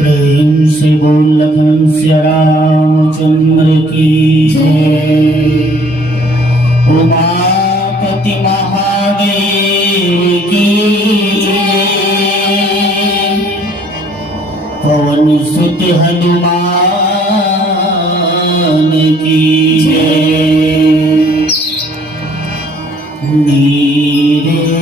प्रेम से बोल लखन सिया रामचंद्र की जय। उमापति महादेव की जय। पवन सुत हनुमान की जय। निरिगमा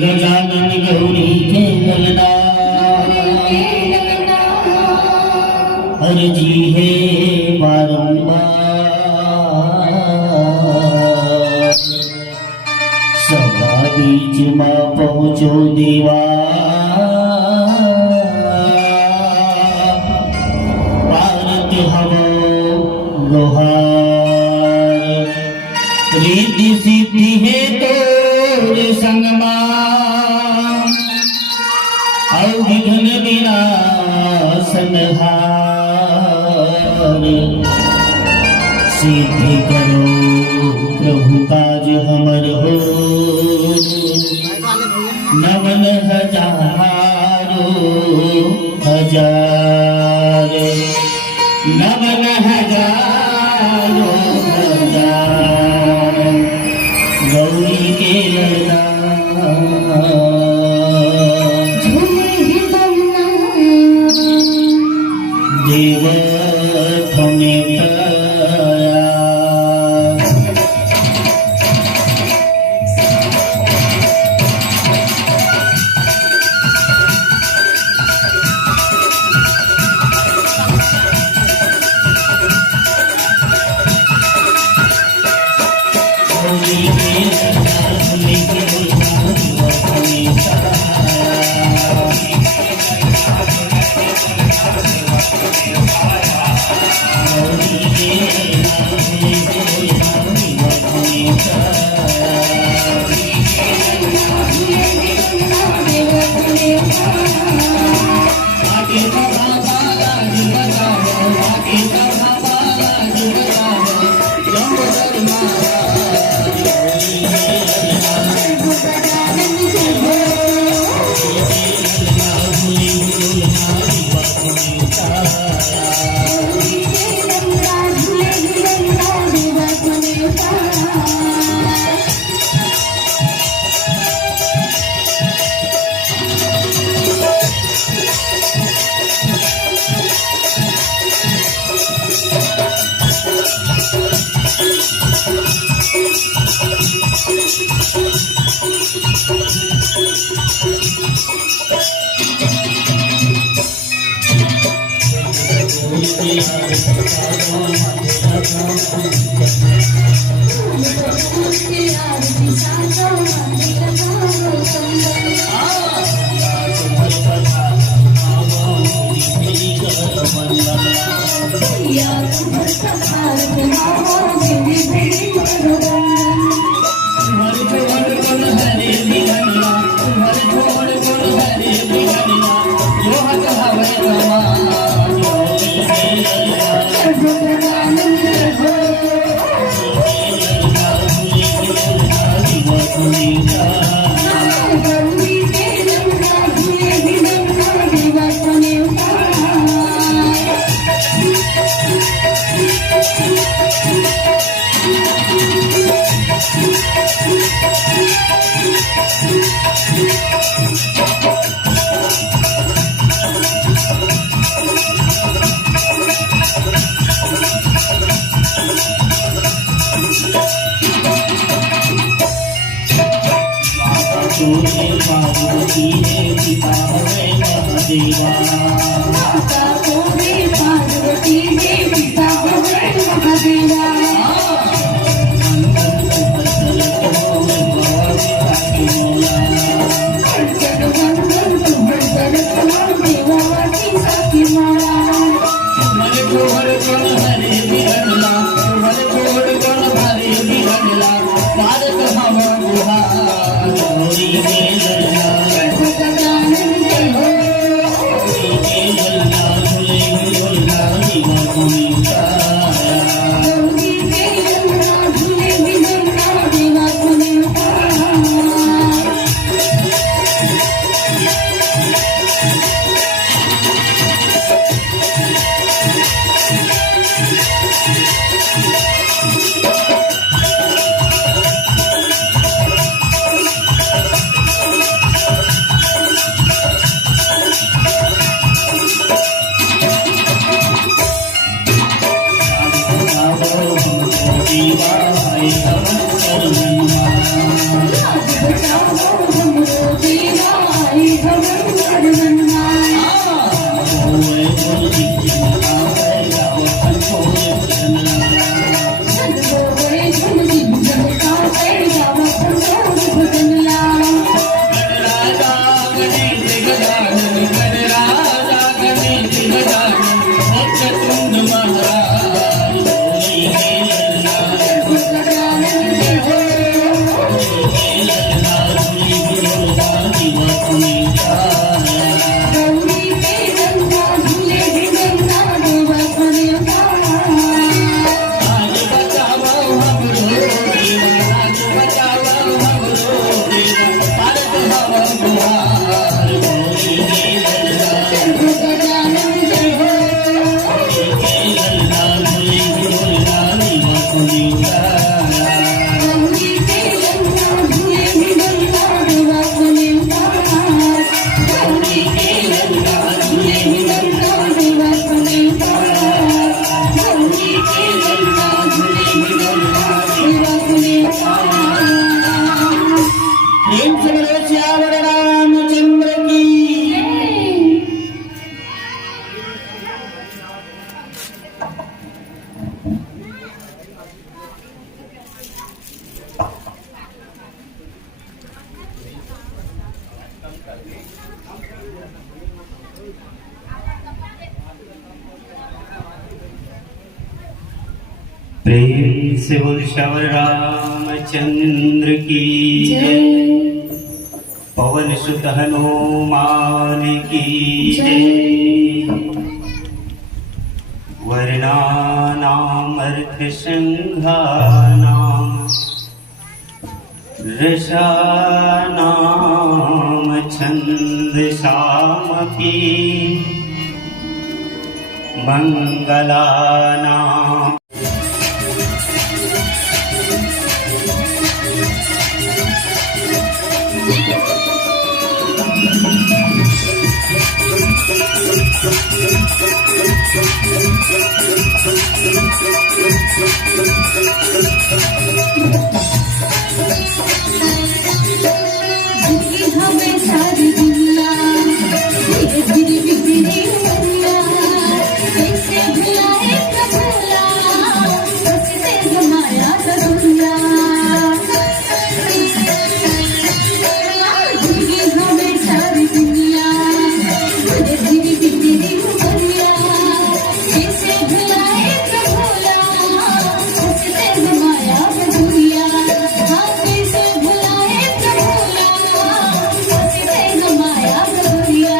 गजानन गौरी के ललना अर्जी है बारंबार। सभा बीच मां पहुँचो देवा भारत हवो लोहार। रिद्धि सिद्धि है तोर संगमा विघ्न विनाशन हार। सिद्धि करो प्रभु काज हमर हो नवन हजारो हजार। नवन हजारो हजार गौरी के ललना देव थमे पार्वती ने पिता है महादेवा माता पूरे पार्वती ने पिता है महादेवा प्रेम से बोल श्यावर रामचंद्र की जय। पवन सुत हनुमान की जय। वर्णानामर्थ संघानाम रसानाम छंदसामपि मंगलानाम। हमें सारी दुनिया धीरे धीरे बिगड़ी दुनिया कैसे भुलाए कबूला हंसते जमाया दुनिया हमें सारी दुनिया धीरे धीरे बिगड़ी दुनिया कैसे भुलाए कबूला हंसते जमाया दुनिया हाँ कैसे भुलाए कबूला हंसते जमाया दुनिया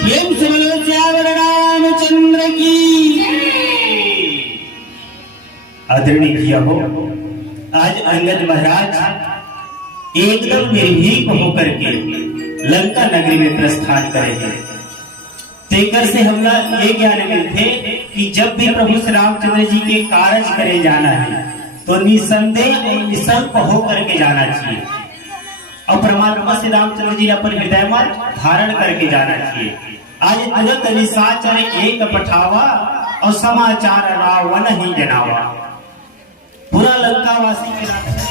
प्रेम से बोलो श्यावर रामचंद्र की। आदरणीय किया हो, आज अंगद महाराज एकदम निर्भीक होकर के लंका नगरी में प्रस्थान करेंगे। तेकर से हम ये ज्ञान मिलते कि जब भी प्रभु श्री रामचंद्र जी के कार्य करे जाना है तो निसंदेह और निसंक होकर के जाना चाहिए और परमात्मा श्री रामचंद्र जी अपन हृदय में धारण करके जाना चाहिए। आज तुरंत निशाचर एक पठावा और समाचार रावण ही जनावा। पूरा लंकावासी के la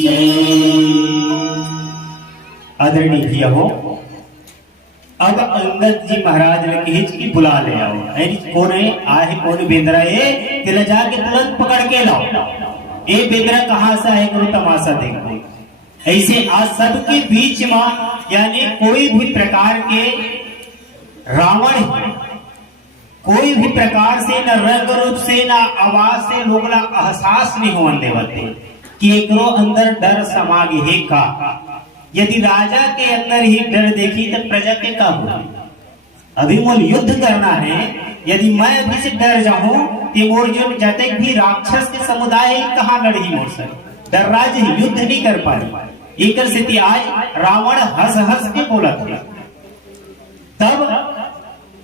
जय। आदरणीय भैया हो, अब अंगद जी महाराज ने खींच की बुला ले आओ। कौन है आहे कौन बेंद्रा है, तिला जाके तुरंत पकड़ के लाओ। ये बेंद्रा कहाँ से है, करो तमाशा देखो। ऐसे आज सबके बीच में यानी कोई भी प्रकार के रावण, कोई भी प्रकार से न रंग रूप से न आवाज से लोग एहसास नहीं होने देवते कि एकरो अंदर डर समाग है का। यदि राजा के अंदर ही डर देखी तो प्रजा के का हुआ। अभी मोल युद्ध करना है, यदि मैं अभी से डर जाऊं तो मोर जो जतक भी राक्षस के समुदाय कहाँ लड़ी मोर सर, डर राज युद्ध नहीं कर पाई। एक स्थिति आज रावण हंस हंस के बोला था। तब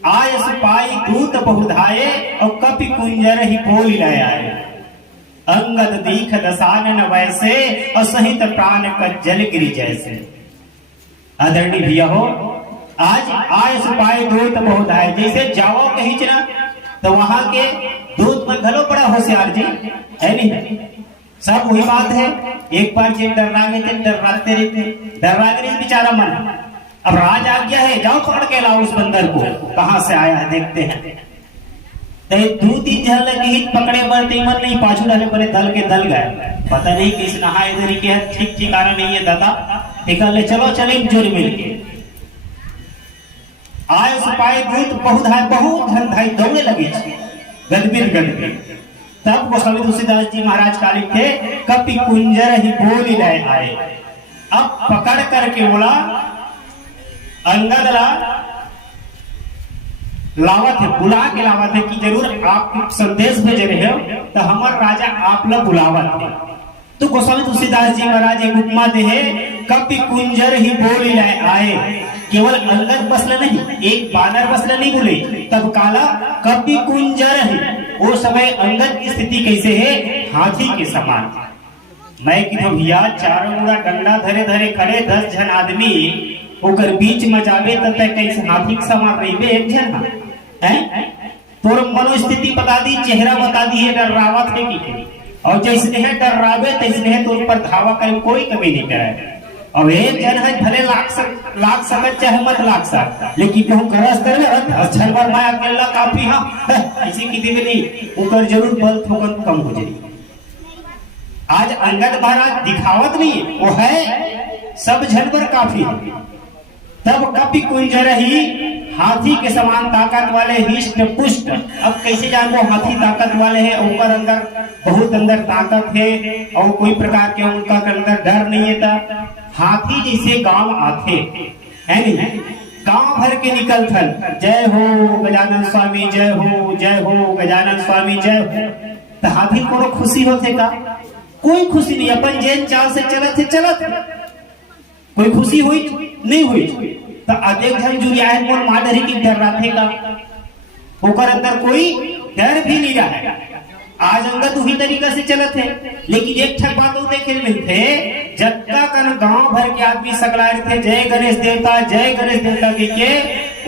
आय सिपाही दूत बहुधाये और कपि कुंजर ही बोल लाए आए। अंगद दीख दसानन वैसे और सहित प्राण का जल गिरी जैसे। आदरणीय भैया हो, आज आय सिपाही दूत बहुधाये, जैसे जाओ कहीं चला तो वहां के दूत पर घलो बड़ा होशियार जी है नहीं, सब वही बात है। एक बार जब डराते रहते बेचारा मन। अब राज आ गया है, जाओ पकड़ के लाओ उस बंदर को, कहां से आया है देखते हैं। तो दो तीन जन लगे पकड़े बढ़ते मन नहीं, पाछू डाले बड़े दल के दल गए। पता नहीं किस नहा इधर के ठीक ठिकाना नहीं है दादा, निकल चलो चले जोर मिल के आए। सिपाही दूत बहुत धन धाई दौड़े लगे गदबिर। तब गोस्वामी तुलसीदास जी महाराज काली थे, कपि कुंजर ही बोल लाए आए। अब पकड़ करके बोला अंगद लावत है, बुला के लावत है कि जरूर आप संदेश भेज रहे हो तो हमार राजा आप लोग बुलावत है। तो गोस्वामी तुलसीदास जी महाराज एक उपमा दे है, कपि कुंजर ही बोल लाए आए। केवल अंगद बसले नहीं, एक बानर बसले नहीं बोले, तब काला कपि कुंजर ही। वो समय अंगद की स्थिति कैसे है, हाथी के समान। मैं कि भैया चारों मुड़ा डंडा धरे धरे खड़े 10 जन आदमी ओकर बीच में जाबे तब तक कैसे हाथी के समान रही एक जन है। तोर मनोस्थिति बता दी, चेहरा बता दी है, डरावत है कि और जैसे है डरावे तैसे है तो पर धावा करे कोई कमी नहीं करे। अब एक जन है भले लाख सकत चाहे मत लाख सक, लेकिन कहूं करस करे अच्छा बार मैं अकेला काफी हां ऐसे की देवे नहीं ऊपर जरूर बल थोकन कम हो जाए। आज अंगद महाराज दिखावत नहीं, वो है सब जनवर काफी है। तब कपि कुंजर ही हाथी के समान ताकत वाले हिष्ट पुष्ट। अब कैसे जानो हाथी ताकत वाले हैं, ऊपर अंदर बहुत अंदर ताकत है और कोई प्रकार के उनका अंदर डर नहीं है। हाथी जैसे गांव आते है नहीं, गांव भर के निकल थल, जय हो गजानन स्वामी, जय हो गजानन स्वामी, जय हो। तो हाथी को खुशी होते का, कोई खुशी नहीं। अपन जैन चाल से चलत कोई खुशी हुई नहीं हुई। तो अनेक जन जुड़िया है मोर माडरी की डर रहे का, ओकर अंदर कोई डर भी नहीं रहा है। आज अंगद उसी तरीका से चलत है, लेकिन एक ठक बात वो देखे मिलते, जत्ता कन गांव भर के आदमी सकलाए थे जय गणेश देवता के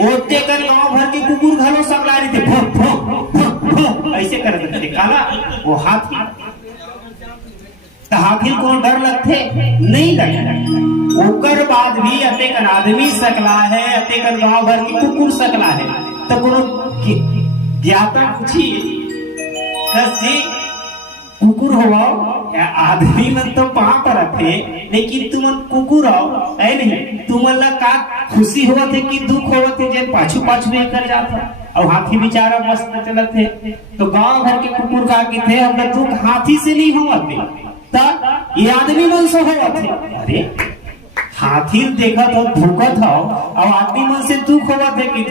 ओते कन गांव भर के कुकुर घलो सकलाए थे, भो ऐसे करते थे काला वो हाथी। हाथी को डर लगते नहीं लगे। ओकर बाद भी अतेकन आदमी सकला है, अतेकन गांव भर की कुकुर सकला है। तो कोनो ज्ञाता पूछी कसी कुकुर हो या आदमी मन तो पहाँ पर थे, लेकिन तुमन कुकुर हो है नहीं, तुमन ला का खुशी होवत है कि दुख होवत है जे पाछू कर जाता। और हाथी बेचारा मस्त चलत है। तो गांव भर के कुकुर का की थे हम दुख हाथी से नहीं होवत, ये आदमी मन से होवत है। अरे हाथी देखा तो भूखत हो और आदमी मन से दुख होवत है कि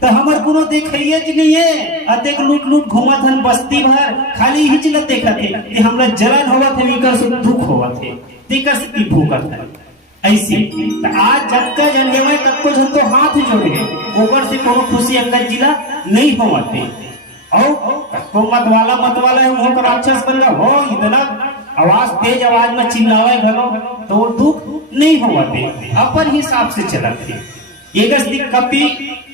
तो हमर कोनो देखइए नहीं है। अतेक लूट घूमत हन बस्ती भर, खाली ही चलत देखत है कि हमरा जलन होवत है, इकर से दुख होवत है, तेकर से भूखत है। ऐसे तो आज जब का जन में कब जन तो हाथ जोड़े ओकर से कोनो खुशी अंगद जिला नहीं होवत है। और कब मत वाला है वो राक्षस बन गया हो, इतना आवाज तेज आवाज में चिल्लावे घलो तो दुख नहीं होवते, अपन हिसाब से चलत है। कपि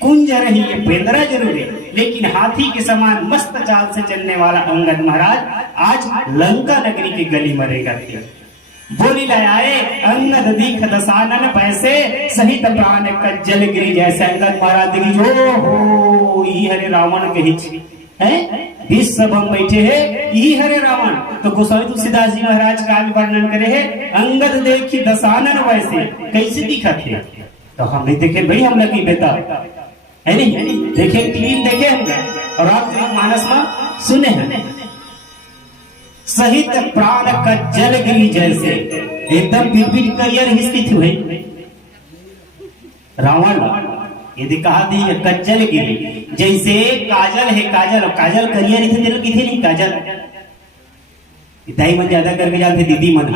कुंजर ही बेंद्रा जरूर है, लेकिन हाथी के समान मस्त चाल से चलने वाला अंगद महाराज आज लंका नगरी की गली में रहेगा। बोली लाए अंगद दीख दसानन पैसे सहित प्राण कज्जल गिरी जैसे अंगद महाराज गिरी जो हो ई हरे रावण के हिच है विश्व हम बैठे है ई हरे रावण। तो गोस्वामी तुलसीदास जी महाराज काल वर्णन करे है अंगद देखी दसानन वैसे कैसे दिखा थे। तो हमने देखे भाई हम लगी बेटा है नहीं देखे टीवी देखे हम और आप मानस में सुने हैं सहित प्राण कज्जल गिरी जैसे एकदम बिट करियर हिस्की थी भाई रावण यदि कहा थी कज्जल गिरी जैसे काजल है काजल काजल करियर इथे तेरे किथे नहीं काजल इताई मन ज्यादा करके जाते दीदी मन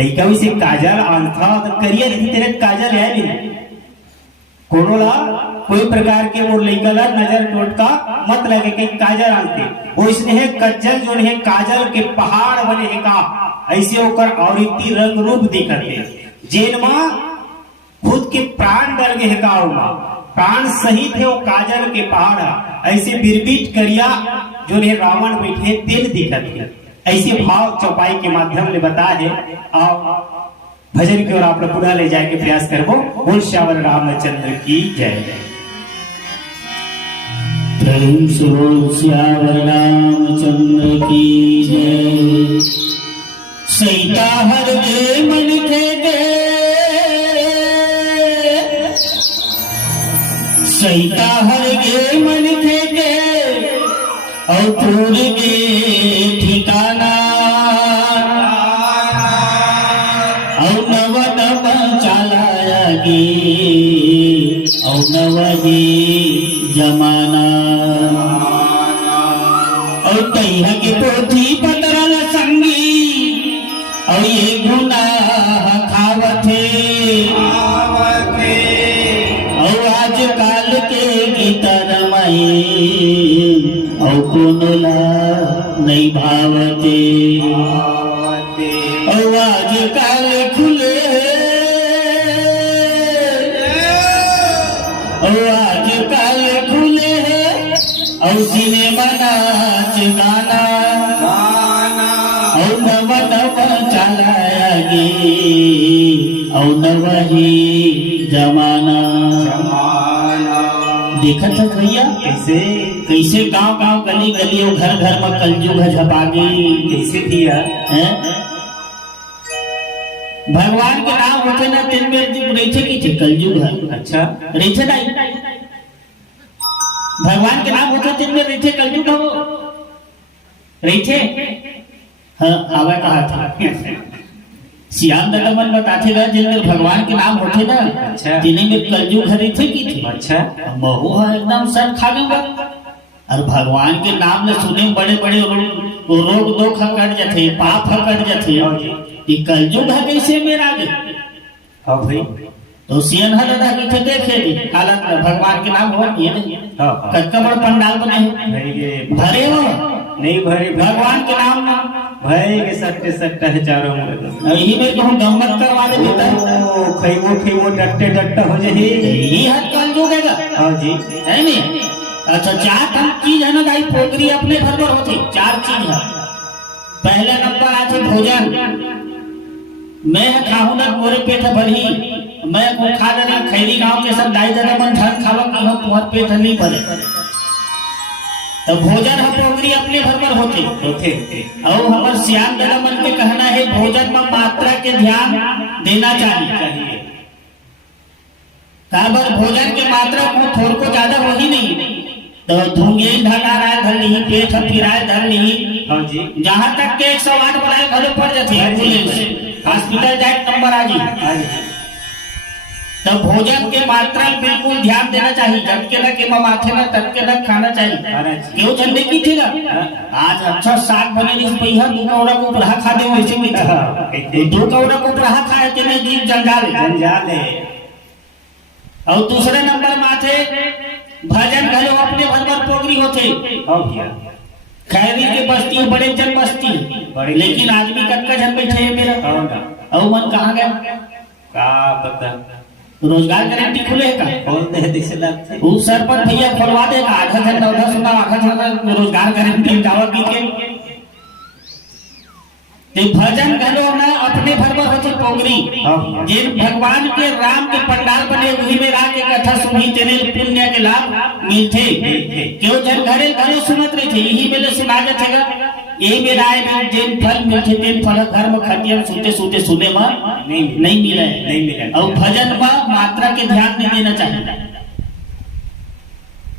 लइका वैसे काजल आंथा तो करियर इथे तेरे काजल है नहीं कोरोला कोई प्रकार के वो लइका ला नजर टोटका मत लगे कि काजल आनते वो इसने है कज्जल जो है काजल के पहाड़ बने है का ऐसे होकर और इतनी रंग रूप दिखते जेन मां खुद के प्राण डल गए है का प्राण सहित है वो काजल के पहाड़ ऐसे बिरबिट करिया जो है रावण बैठे दिल दिखते ऐसे भाव चौपाई के माध्यम से बता है और भजन की ओर आप लोग पुनः ले जाए के प्रयास करबो। बोल श्यावर रामचंद्र की जय। प्रेम से बोल श्यावर रामचंद्र की जय। सैता हर गे मन थे गे सैता हर गे मन थे गे और तोड़ गे ठिकाना और नव नव चलाया गे और नवही जमाना और तैहा के पोथी पतरल संगी और ये गुनाह खावथे और आज काल के गीत रमाए और कोनोला नहीं भावते और आज काल खुले और आज काल खुले और सिनेमा नाच गाना और नव नव चलाया गे और नवही जमाना देखा था भैया कैसे कैसे गांव गांव गली गली और घर घर में कलयुग झपा गई कैसे किया है? भगवान के नाम होते ना तीन में रहते की थे कलयुग है अच्छा रहते नहीं भगवान के नाम होते तीन में रहते कलयुग हो रहते हाँ आवा कहा था श्याम दलमन बताते गए जिनमें भगवान के नाम होते ना अच्छा जिन्हें में कलयुग हरे थे की थे अच्छा महुआ एकदम सर खा लूंगा और भगवान के नाम में सुने बड़े बड़े रोग दुख कट जाते पाप कट जाते ये कलयुग है कैसे मेरा आगे हाँ भाई तो सियन है दादा की थे देखे हालत भगवान के नाम हो ये नहीं कच्चा बड़ पंडाल बने भरे हो नहीं भरे भगवान के नाम में भाई के सट्टे सट्टा है चारों में यही में कहूँ गम्मत करवा दे बेटा खैमो डट्टे डट्टा हो जाए यही है कलयुग है हाँ जी है नहीं अच्छा चार चीज है ना भाई पोखरी अपने घर पर होती चार चीज है पहले नंबर आते भोजन मैं खाऊं ना मोरे पेट भरी मैं को खा देना खैरी गांव के सब दाई दादा मन धन खावा की हो तुम्हार पेट नहीं भरे तो भोजन हम पोखरी अपने घर पर होते और हमारे श्याम दादा मन के कहना है भोजन में मात्रा के ध्यान देना चाहिए काबर भोजन की मात्रा को थोड़ को ज्यादा हो ही नहीं तो धुंगे ढकाराय धर ली पेट फिराय धर ली हाँ जी जहाँ तक के 108 बनाए घरे पड़ जाती है हॉस्पिटल जाए नंबर आ जी तो भोजन के मात्रा बिल्कुल ध्यान देना चाहिए झटके न के माथे न तटके न खाना चाहिए क्यों झंडे की थी ना आज अच्छा साग बने जिस पहिया दो कौड़ा को उपरा खा दे वैसे भी था दो कौड़ा को उपरा खाए ते में जीव जंजाल जंजाल है और दूसरे नंबर माथे भजन घलो अपने घर पर पोगरी होते खैरी के बस्ती बड़े जन बस्ती लेकिन आदमी कटका जन बैठे है मेरा और मन कहाँ गया का पता रोजगार गारंटी खुले का कौन दे दिसे लगते वो सर पर भैया खोलवा देगा आधा घंटा उधर सुना आधा घंटा रोजगार गारंटी दावा की के ते भजन घलो ना अपने घर पर पोगरी हाँ भैया। जिन भगवान के राम के पंडाल बने वही में रात के कथा सुनी तेने पुण्य के लाभ मिलते क्यों जन घरे घरे सुनत रहे थे यही मेले सुना जाते यही मेरा है जिन फल मिलते तेन फल घर में खटिया सूते सूते सुने में नहीं मिले और भजन में मात्रा के ध्यान नहीं देना चाहिए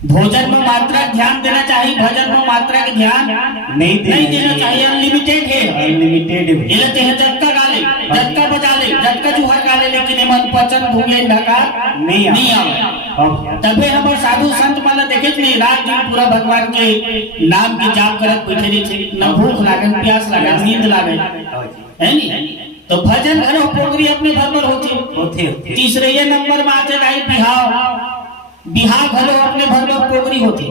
भोजन में मात्रा ध्यान देना चाहिए भजन में मात्रा के ध्यान नहीं देना चाहिए अनलिमिटेड है ये लेते हैं झटका गाले झटका बजा ले झटका जुहर गाले लेकिन मन पचन भूगे ढका नहीं आवे तबे हम साधु संत माला देखे नहीं रात दिन पूरा भगवान के नाम के जाप करत बैठे रही थे न भूख लागे प्यास लागे नींद लागे है नहीं तो भजन करो पोगरी अपने घर पर होते तीसरे ये नंबर में आते गाई बिहाव घलो अपने घर में पोगरी होती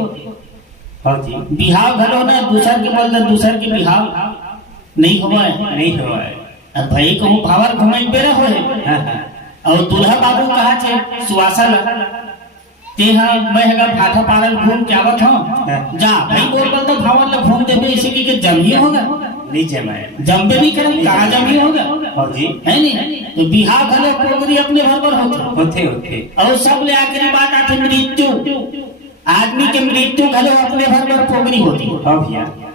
बिहाव घलो ना दूसर के बोल दूसर के बिहाव नहीं हुआ है अब भाई कहूँ भावर घूमे बेरा हो और दूल्हा बाबू कहा थे सुवासा ते मैं फाटा पारल घूम के आवत हूँ जा भाई बोल तो भावर ल घूम देबे इसी के जमिए होगा नहीं जमाए जमबे नहीं करम कहाँ जमिए होगा है नहीं तो बिहाव घलो पोगरी अपने घर पर होते और सब ले आखिरी बात आती मृत्यु आदमी के मृत्यु घलो अपने घर पर पोगरी होती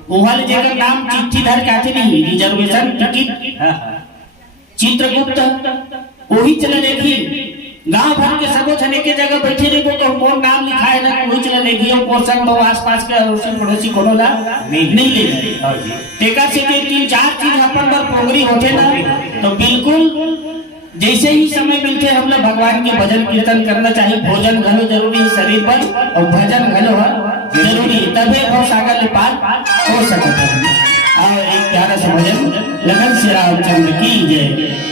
वहां जगह नाम चिट्ठी धर के आते नहीं रिजर्वेशन टिकट चित्रगुप्त वही चले देखी गांव भर के सबो छने के जगह बैठे रही तो मोर नाम लिखा है ना वही चले देखी और पोषण तो आसपास के अड़ोसी पड़ोसी कोनो ला नहीं ले टेका से के 3-4 चीज अपन पर पोगरी होते ना तो बिल्कुल जैसे ही समय मिलते हम लोग भगवान के भजन कीर्तन करना चाहिए भोजन घलो जरूरी है शरीर पर और भजन घलो जरूरी है तबे वो सागर ले पार हो सकता है और एक प्यारा सा भजन लगन श्री रामचंद्र की जय घड़ी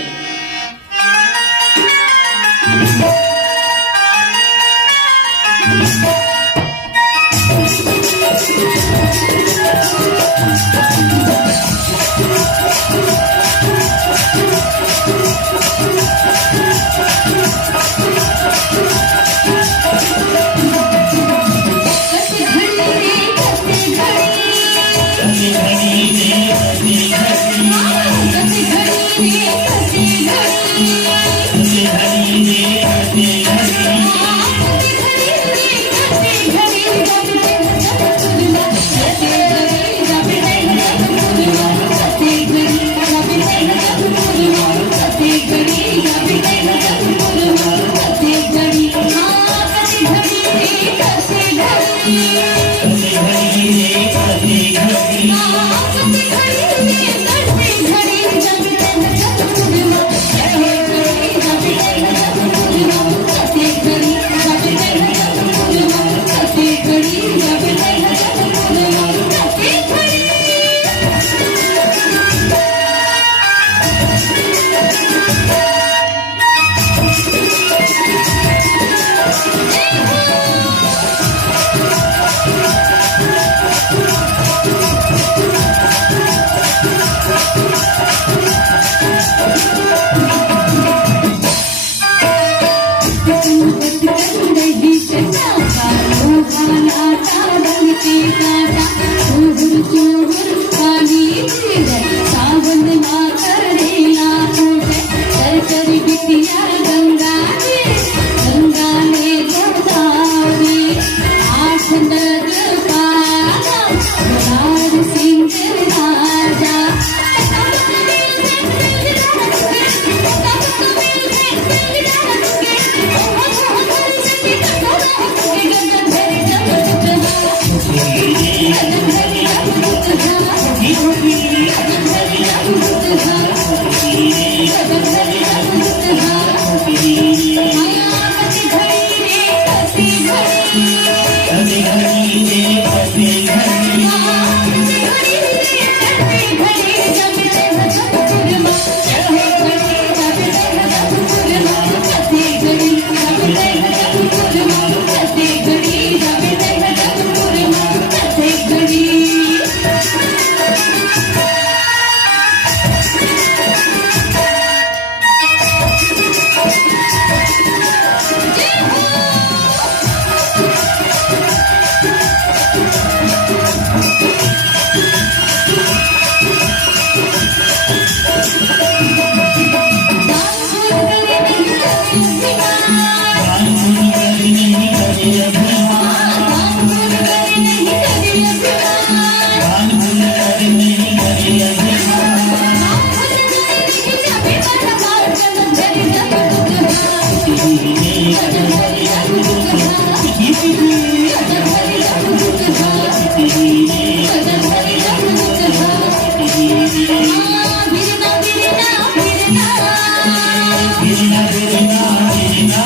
बिरना बिरना बिरना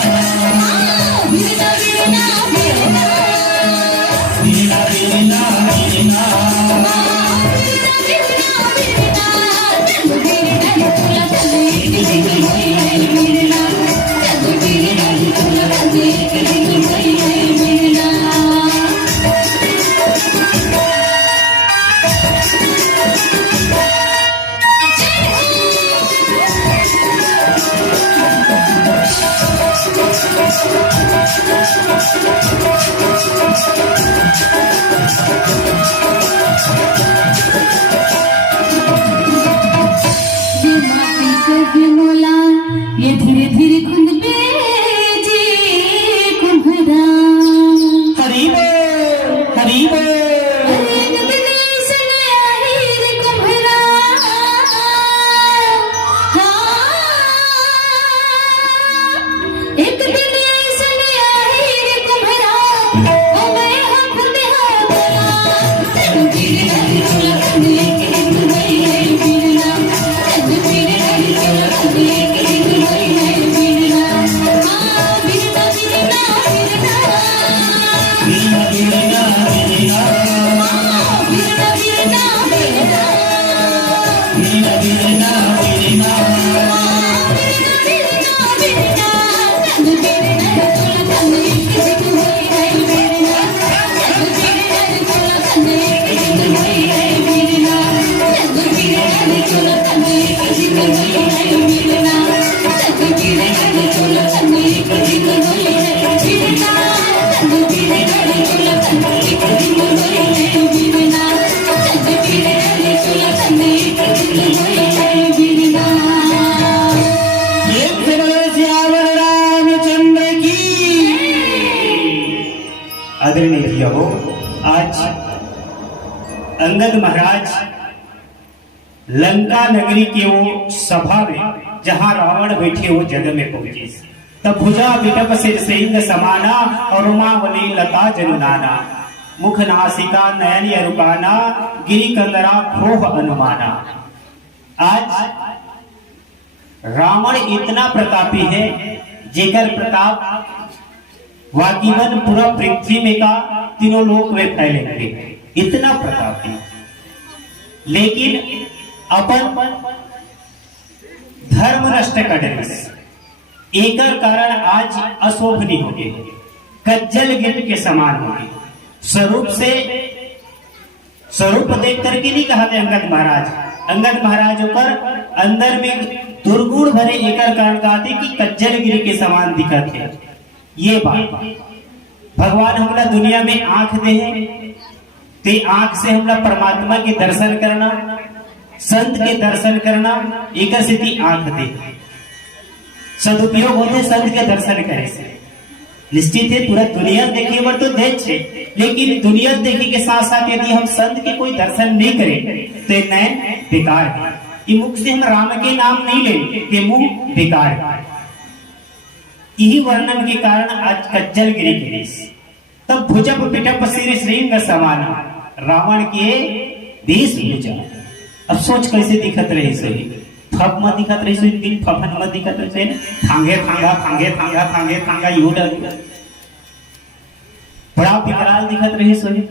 बिरना बिरना बिरना बिरना बिरना बिरना ये धीरे धीरे खुद पे जी कुम्हरा हरि बोल हरि बोल एक दिन सन आई रे कुम्हरा एक दिन सन आई रे कुम्हरा ओ मैं हम खुद हारा धीरे धीरे चला धीरे धीरे गई है बिरना धीरे धीरे चला धीरे धीरे गई है बिरना बिरना बिरना बिरना बिरना बिरना बिरना बिरना बिरना बिरना बिरना बिरना बिरना एक बोलो सियावर रामचंद्र की। आदरणीय भैया हो, आज अंगद महाराज लंका नगरी के वो सभा में जहां रावण बैठे वो जगह में पहुंचे। तब भुजा बिटप सिर सिंह समाना और उमावली लता जनुनाना मुख नासिका नयन अरुकाना गिरी कंदरा खोह अनुमाना। आज रावण इतना प्रतापी है जेकर प्रताप वाकीवन पूरा पृथ्वी में का तीनों लोक में फैले हुए, इतना प्रतापी। लेकिन अपन धर्म नष्ट कर एकर कारण आज अशोभनीय हो गए, कज्जल गिर के समान हो गए। स्वरूप देख करके नहीं कहा थे अंगद महाराज होकर अंदर में दुर्गुण भरे एकर कारण कहते कि कज्जल गिरी के समान दिखत है। ये बात भगवान हमला दुनिया में आंख दे है, ते आंख से हमला परमात्मा के दर्शन करना, संत के दर्शन करना, एक सिद्धि आंख दे सदुपयोग होते संत के दर्शन करे से। निश्चित है तुरंत दुनिया देखिए बर तो देख छे, लेकिन दुनिया देखे के साथ साथ यदि हम संत के कोई दर्शन नहीं करें तो नैन बेकार है। ये मुख से हम राम के नाम नहीं लेंगे ते मुंह बेकार है। यही वर्णन के कारण आज कज्जल गिरी गिरी। तब भुजप पिटप सिर श्रृंग समाना रावण के देश भुजा। अब सोच कैसे दिखत रहे सही, फप मत दिखत रही सही, दिन फफन मत दिखत रही, थांगे थांगा थांगे थांगा थांगे थांगा यू डर बड़ा विकराल दिखत रही सही।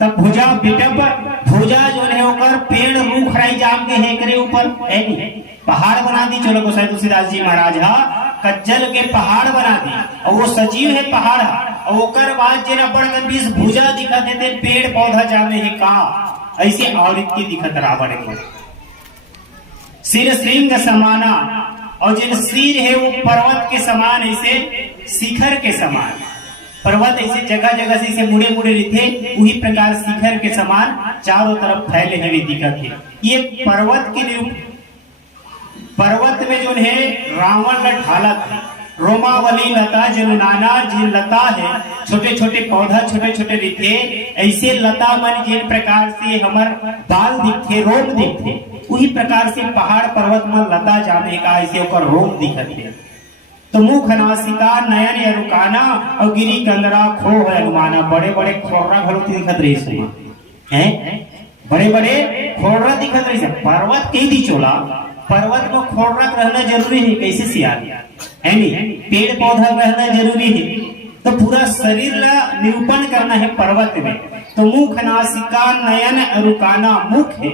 तब भुजा बिटप भुजा जो है ओकर पेड़ मुंह खराई जाम के हेकरे ऊपर है नहीं पहाड़ बना दी। चलो गोसाई तुलसीदास जी महाराज हा कज्जल के पहाड़ बना दी और वो सजीव है पहाड़ और ओकर बाद जेना बड़ बीस भुजा दिखत है पेड़ पौधा जामे है का ऐसे औरत की दिखत रावण के सिर श्रृंग समाना और जिन सिर है वो पर्वत के समान ऐसे शिखर के समान। पर्वत ऐसे जगह जगह से इसे मुड़े मुड़े रहते उही प्रकार शिखर के समान चारों तरफ फैले हुए दिखत है। ये पर्वत के पर्वत में जो है रावण का ढालत है रोमावली लता जनुनाना जिन लता है छोटे छोटे पौधा छोटे छोटे दिखे ऐसे लता मन जिन प्रकार से हमार बाल दिखते रोम दिखते उही प्रकार से पहाड़ पर्वत में लता जाने का ऐसे ओकर रोम दिखत है। तो मुख नासिका नयन अरुकाना और गिरी कंदरा खो है अनुमाना बड़े बड़े खोरा घलों दिखत रही से हैं बड़े बड़े खोरा दिखत रही से पर्वत के दी चोला पर्वत में खोड़रक रहना जरूरी है, कैसे सियार है नहीं, पेड़ पौधा रहना जरूरी है। तो पूरा शरीर ला निरूपण करना है पर्वत में। तो मुख नासिका नयन अरुकाना, मुख है,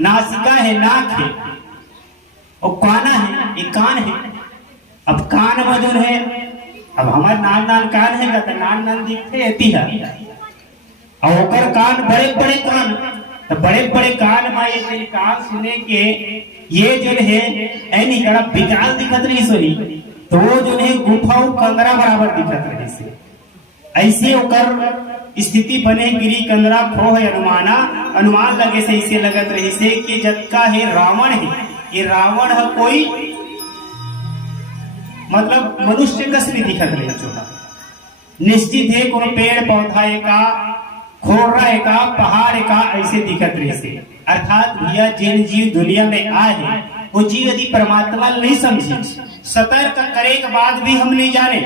नासिका है, नाक है, और काना है, ये कान है। अब कान मधुर है, अब हमारे नान नान कान है तो नान नान दिखते रहती है, और ओकर कान बड़े बड़े कान, तो बड़े बड़े कान में ये कान सुने के ये जो है ऐनी कड़ा बिगाल दिखत रही सोरी, तो वो जो है गुफा कंगरा बराबर दिखत रही से। ऐसे ओकर स्थिति बने गिरी कंगरा खो है अनुमाना, अनुमान लगे से ऐसे लगत रही से कि जत्का है रावण है, ये रावण है कोई मतलब मनुष्य कस भी दिखत रही छोटा। निश्चित है कोनो पेड़ पौधा का खोरा का पहाड़ का ऐसे दिखत रही से। अर्थात भैया जिन जीव दुनिया में आए हैं वो जीव यदि परमात्मा नहीं समझे, सतर्क करे के बाद भी हम नहीं जाने,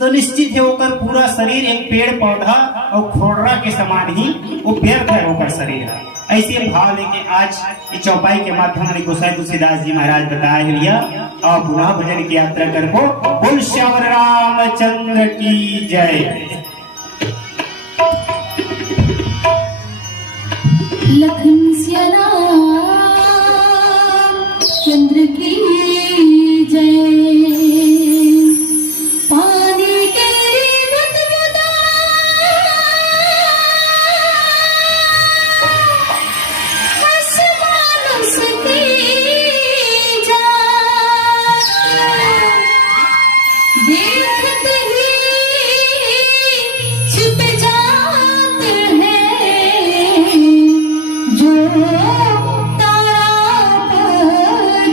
तो निश्चित है होकर पूरा शरीर एक पेड़ पौधा और खोड़ा के समान ही वो व्यर्थ है होकर शरीर है। ऐसे भाव लेके आज इस चौपाई के माध्यम में गोसाई तुलसीदास जी महाराज बताया लिया और पुनः भजन की यात्रा कर को बोल श्याम रामचंद्र की जय। लखन सिया चंद्र की जय। पानी के बुदबुदा आसमान उसकी जान, देखते ही छिप जाते हैं जो तारा पर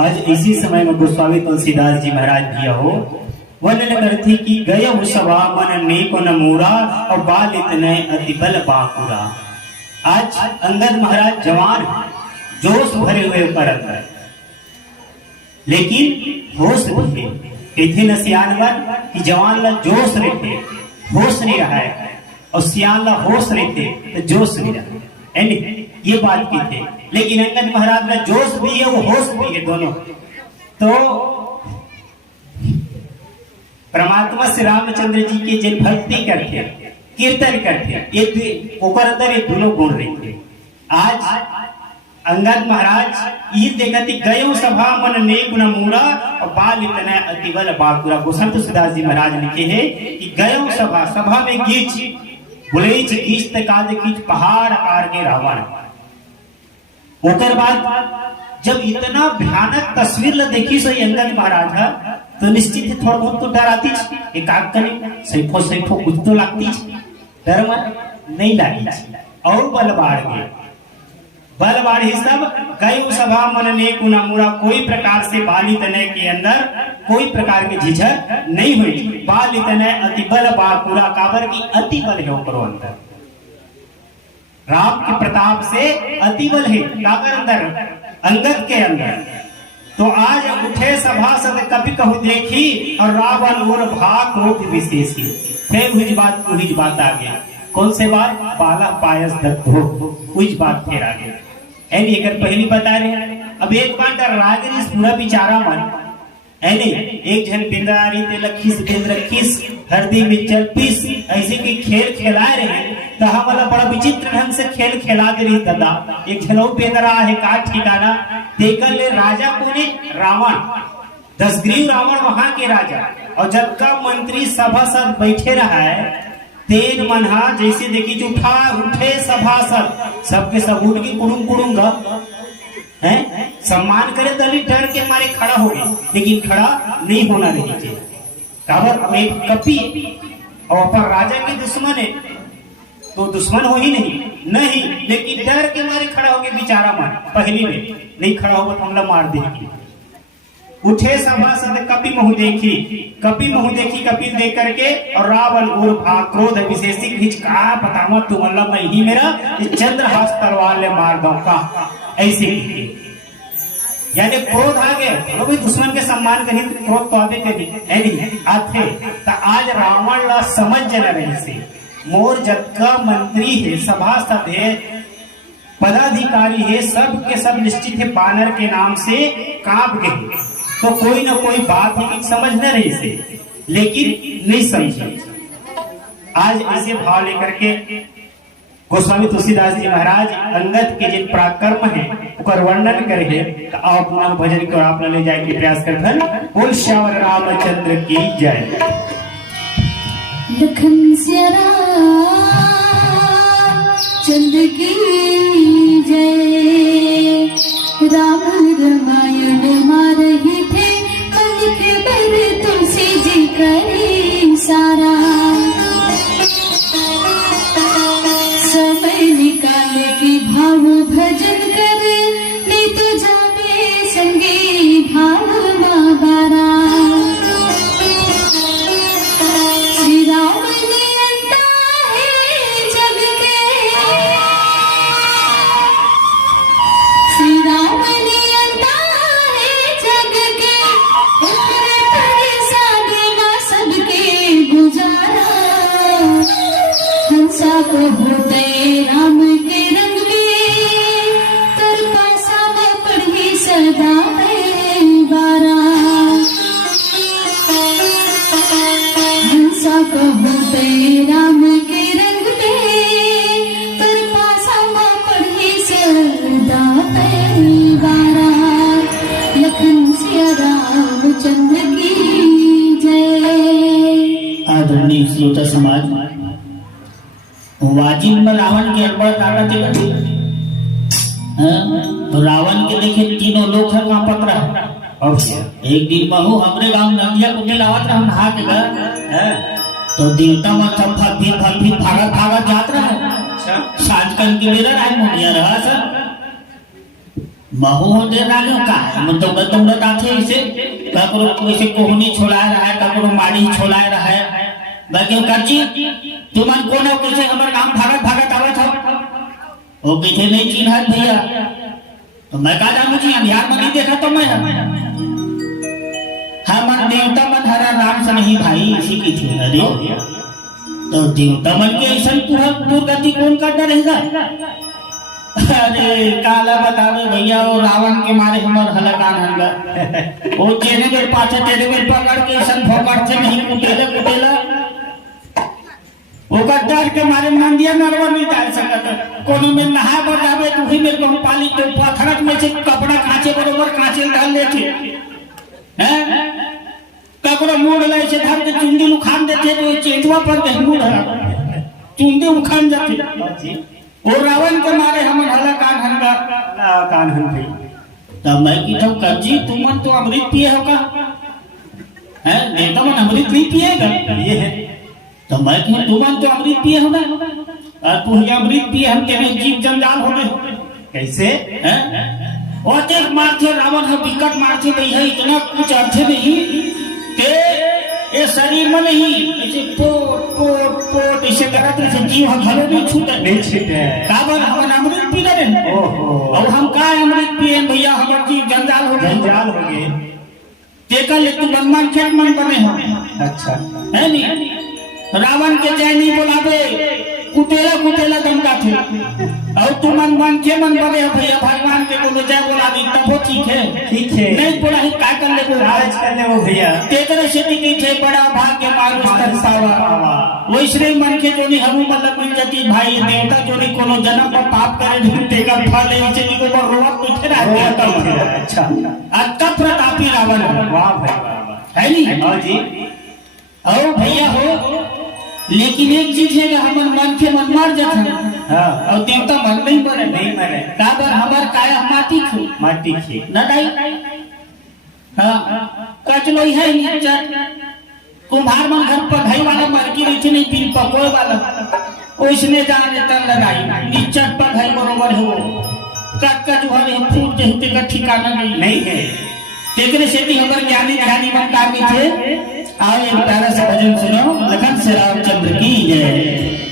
आज इसी समय में गोस्वामी तुलसीदास जी महाराज भी हो वर्णन करती कि गय सभा मन नेक न मूरा और बाल इतने अति बल बाकुरा। आज अंगद महाराज जवान जोश भरे हुए परत है, लेकिन होश नहीं कहते न सियानवर कि जवान ला जोश रहते होश नहीं रहा है, और सियान ला होश रहते तो जोश नहीं रहा, ये बात की थे। लेकिन अंगद महाराज में जोश भी है वो होश भी है दोनों। तो परमात्मा श्री रामचंद्र जी के जिन भक्ति करते कीर्तन करते ये ऊपर अंदर ये दोनों गुण रहते। आज अंगद महाराज ये देखती गयो सभा मन नेक न मूरा और बाल इतना अति बल बाकुरा। गोस्वामी तुलसीदास जी महाराज लिखे हैं कि गयो सभा सभा में गीच बोले गीच तकाज कीच पहाड़ आकार के रावण। ओकर बाद जब इतना भयानक तस्वीर ल देखी सही अंगद महाराज है तो निश्चित ही थोड़ा बहुत तो डर आती एक आग करी सैफो सैफो कुछ तो लगती डर मन नहीं लगी। और बल बाढ़ गए बल बाढ़ ही सब गयो सभा मन नेक न मूरा। कोई प्रकार से बाली तने के अंदर कोई प्रकार की झिझक नहीं हुई। बाली तने अति बल बाकुरा काबर की अति बल है ऊपर अंदर राम के प्रताप से अति बल है काबर अंदर अंगद के अंदर। तो आज उठे सभासद कभी कहू देखी और रावण और भाग क्रोध विशेषी। फिर हुई बात आ गया कौन से बात बाला पायस दत्तो हुई बात फिर आ गया। ऐनी अगर पहली बता रहे अब एक बार का राजनीश पूरा बिचारा मन ऐनी एक जन बिंदारी ते लखीस बिंद रखीस हरदी में चल पीस ऐसे के खेल खिला रहे तो हम वाला बड़ा विचित्र ढंग से खेल खिला दे रही दादा। एक झलो पेंदरा है का ठिकाना देखल ले राजा कोने रावण दशग्रीव रावण वहां के राजा, और जब का मंत्री सभासद बैठे रहा है, तेन मनहा जैसे देखी जो उठे सभासद, सबके सब उठ के कुड़ुम कुड़ूंगा है, सम्मान करे दलित डर के मारे खड़ा हो गए, लेकिन खड़ा नहीं होना नहीं चाहिए। काबर एक कपी और पर राजा के दुश्मन है, तो दुश्मन हो ही नहीं, लेकिन डर के मारे खड़ा हो गए बेचारा मन, पहली में नहीं खड़ा होगा तो हमला मार देगी। उठे सभासद कपि महु देखी, कपिल देख करके, और रावण और भाग क्रोध विशेषिक हिचका बतावा तू मल्ला मैं ही मेरा चंद्रहास तलवार ले मार दो का, ऐसे यानी क्रोध आ गए, तो भी दुश्मन के सम्मान करी क्रोध तो आवे करी है नहीं आते। तो आज रावण ला समझ जला रही से मोर जत्का मंत्री है, सभासद है, पदाधिकारी है, सब के सब निश्चित है बानर के नाम से कांप गए, तो कोई ना कोई बात ही समझ न रही से, लेकिन नहीं समझे। आज ऐसे भाव लेकर के गोस्वामी तुलसीदास जी महाराज अंगद के जिन पराक्रम है उकर वर्णन करे, तो आप अपना भजन को आप ले जाए के प्रयास करथन। बोल श्याम रामचंद्र की जय। लखन सिया चंद्र की जय। राम रामायण मारही थे मलिक बर तुलसी जी करे सारा। समय निकाल के भाव भजन कर, नहीं तो जावे संगे भाव बारा। श्री राम नियंता है जग के, श्री राम नियंता है जग के, ऊपर साधे ना सबके गुजारा। हंसा को होते राम के रंग में, कर पासा में पढ़ी सदा बारा। हंसा को होते राम के रंग में, कर पासा में पढ़ी सदा बारा। लखन सिया रामचंद्र की जय। आदरणीय श्रोता समाज, वाजिब में रावण के अकबर ताकत है। रावण के देखे तीनों लोग है वहां पत्र है। अब एक दिन बहु हमरे गांव नदिया को मिलावत रहा, हम नहा के गए, तो देवता में सब फिर भागत जात रहा। साजकन के बेरा राय मुनिया रहा सर महू हो दे रहा का है, मन दौड़त आथे इसे ककरो वैसे कोहनी छोड़ाए रहा है, ककरो माड़ी छोड़ाए रहा है। बाकी करजी तुमन कोनो कैसे हमर गांव भागत आवत हो, वो कैसे नहीं चिन्हत भैया, तो मैं का जानू जी अंधियार में नहीं देखा तो मैं मन देवता मन हरा राम से नहीं भाई इसी की थी। अरे तो देवता मन के ऐसा दुर्गति कौन करता रहेगा। अरे काला बतावे भैया, वो रावण के मारे हमर हलकान हंगा, वो चेने बेर पाछे तेरे बेर पकड़ के ऐसा भोकड़ से नहीं कुटेला ओकर डर के मारे मंदिया नरवा नहीं डाल सकत। कोनो में नहा बर जावे तो ही मेरे को पाली तो पत्थरक में से कपड़ा कांचे बरोबर कांचे डाल लेते हैं, ककरो मूड ले से धर के चुंडी उखाड़ देते, तो चेतवा पर के मूड है चुंडी उखाड़ जाते। वो रावण के मारे हम हला कान हंगा तब मैं की तो कजी तुमन तो अमृत पिए हो का है, नेता मन अमृत नहीं पिएगा ये है, तो मैं कहूँ तुमन तो अमृत पिए होगा और तू ही अमृत पिए, हम तेरे जीव जंजाल हो गए कैसे हैं। और तेज मारते रावण है, विकट मारते नहीं है, इतना कुछ अर्थे नहीं के ये शरीर में नहीं ऐसे पोट ऐसे करा तो ऐसे जीव हम घरों नहीं छूटे काबर हम अमृत पी रहे। और हम का अमृत पिए भैया, हम जीव जंजाल हो गए तेका ले तू मनमान खेत मन बने हो। अच्छा है नहीं, रावण के जय नहीं बोलावे, कुटेला दमका थे, और तू मन के मन बने भैया भगवान के बोलो जय बोला दी तब वो ठीक है नहीं बोला ही क्या कर ले आज कर ले वो भैया तेरे से नहीं थे बड़ा भाग्य मानुष तरसावा। वैसे मन के जो नहीं हम मतलब मिल जाती भाई देवता जो नहीं कोनो जन्म पर पाप करे झूठे का फल नहीं चली को पर रोवा कुछ रहते अच्छा अत्ता प्रतापी रावण वाह भाई वाह है नहीं हाँ जी और भैया हो लेकिन एक चीज है कि हमन मन के मन मार जाते हाँ और देवता मन नहीं मरे नहीं मरे काबर हमार काया माटी खे माटी खे न डाई हाँ कचलो है नीचा कुम्हार मन घर पर भाई वाला मरकी नीचे नहीं पील पकोए वाला ओइसने जाने तन लड़ाई नीचा पर भाई बरोबर हो कट का जो है फूट जहते का ठिकाना नहीं है तेरे से भी हमारे ज्ञानी ध्यानी मन कामी थे आओ एक प्यारा सा भजन सुनो लखन से रामचंद्र की जय